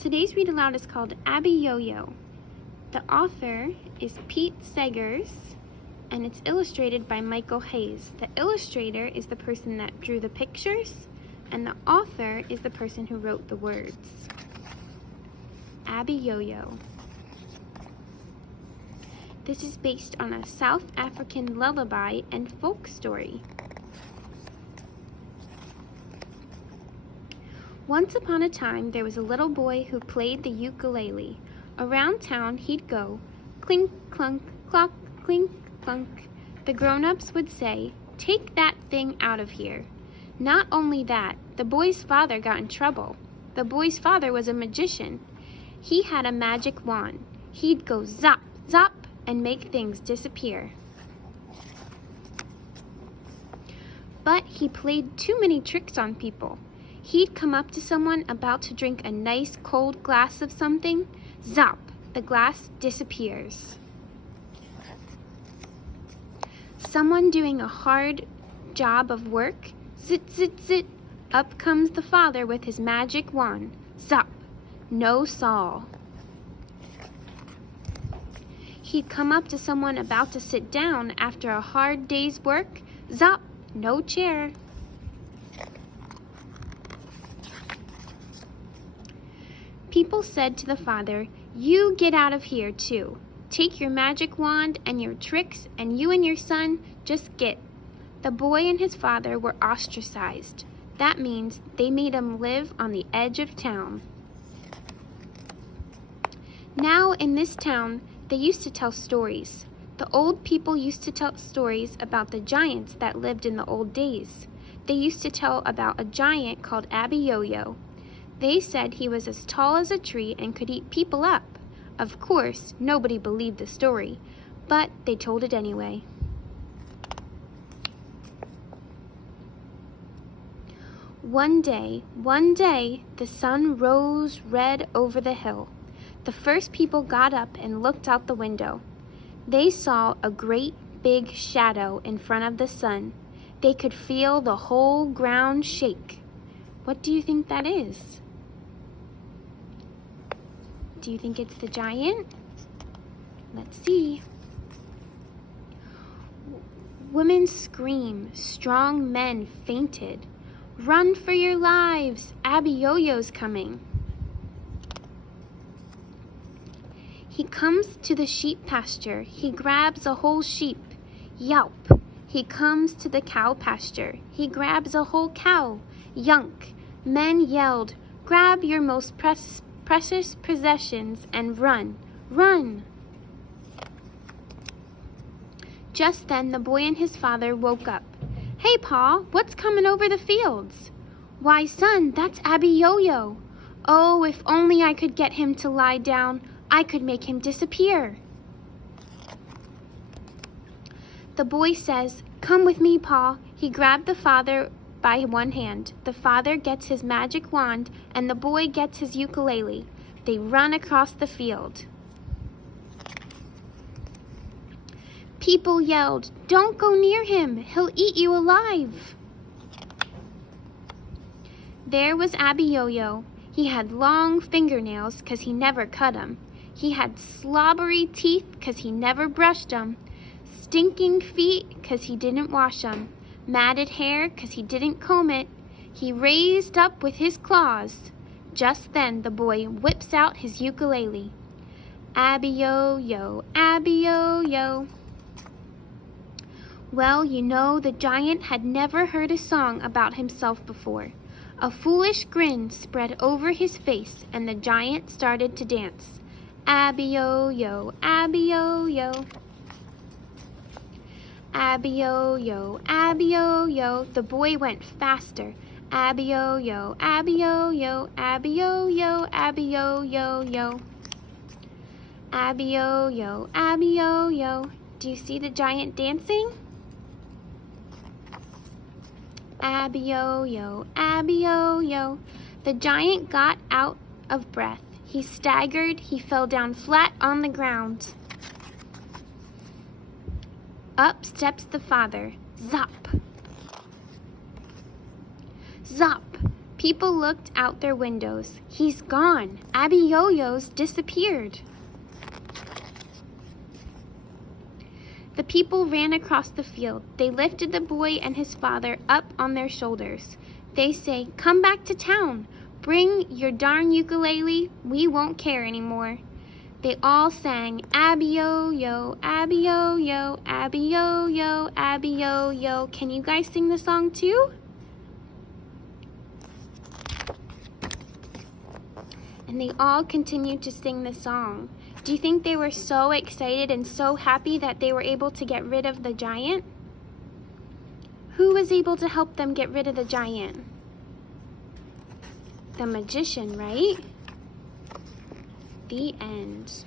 Today's read aloud is called Abiyoyo. The author is Pete Seggers, and it's illustrated by Michael Hayes. The illustrator is the person that drew the pictures, and the author is the person who wrote the words. Abiyoyo. This is based on a South African lullaby and folk story. Once upon a time, there was a little boy who played the ukulele. Around town he'd go, clink, clunk, clock, clink, clunk. The grown-ups would say, "Take that thing out of here." Not only that, the boy's father got in trouble. The boy's father was a magician. He had a magic wand. He'd go zop, zop, and make things disappear. But he played too many tricks on people. He'd come up to someone about to drink a nice cold glass of something. Zop! The glass disappears. Someone doing a hard job of work. Zit, zit, zit! Up comes the father with his magic wand. Zop! No Saul. He'd come up to someone about to sit down after a hard day's work. Zop! No chair. People said to the father, "You get out of here too. Take your magic wand and your tricks, and you and your son just get." The boy and his father were ostracized. That means they made him live on the edge of town. Now in this town, they used to tell stories. The old people used to tell stories about the giants that lived in the old days. They used to tell about a giant called Abiyoyo. They said he was as tall as a tree and could eat people up. Of course, nobody believed the story, but they told it anyway. One day, the sun rose red over the hill. The first people got up and looked out the window. They saw a great big shadow in front of the sun. They could feel the whole ground shake. What do you think that is? Do you think it's the giant? Let's see. Women scream. Strong men fainted. Run for your lives! Abiyoyo's coming. He comes to the sheep pasture. He grabs a whole sheep. Yelp! He comes to the cow pasture. He grabs a whole cow. Yunk! Men yelled, "Grab your most precious possessions and run, run!" Just then the boy and his father woke up. "Hey, Pa, what's coming over the fields?" "Why, son, that's Abiyoyo." "Oh, if only I could get him to lie down, I could make him disappear." The boy says, "Come with me, Pa." He grabbed the father by one hand. The father gets his magic wand, and the boy gets his ukulele. They run across the field. People yelled, "Don't go near him! He'll eat you alive!" There was Abiyoyo. He had long fingernails 'cause he never cut 'em. He had slobbery teeth 'cause he never brushed 'em. Stinking feet 'cause he didn't wash 'em. Matted hair 'cause he didn't comb it. He raised up with his claws. Just then the boy whips out his ukulele. Abiyoyo, Abiyoyo. Well, you know, the giant had never heard a song about himself before. A foolish grin spread over his face, and the giant started to dance. Abiyoyo, Abiyoyo. Abiyoyo, Abiyoyo. The boy went faster. Abiyoyo, Abiyoyo, Abiyoyo, Abiyoyo. Abiyoyo, Abiyoyo. Do you see the giant dancing? Abiyoyo, Abiyoyo. The giant got out of breath. He staggered. He fell down flat on the ground. Up steps the father. Zop! Zop! People looked out their windows. He's gone. Abiyoyo's disappeared. The people ran across the field. They lifted the boy and his father up on their shoulders. They say, "Come back to town. Bring your darn ukulele. We won't care anymore." They all sang, "Abiyoyo, Abiyoyo, Abiyoyo, Abiyoyo." Can you guys sing the song too? And they all continued to sing the song. Do you think they were so excited and so happy that they were able to get rid of the giant? Who was able to help them get rid of the giant? The magician, right? The end.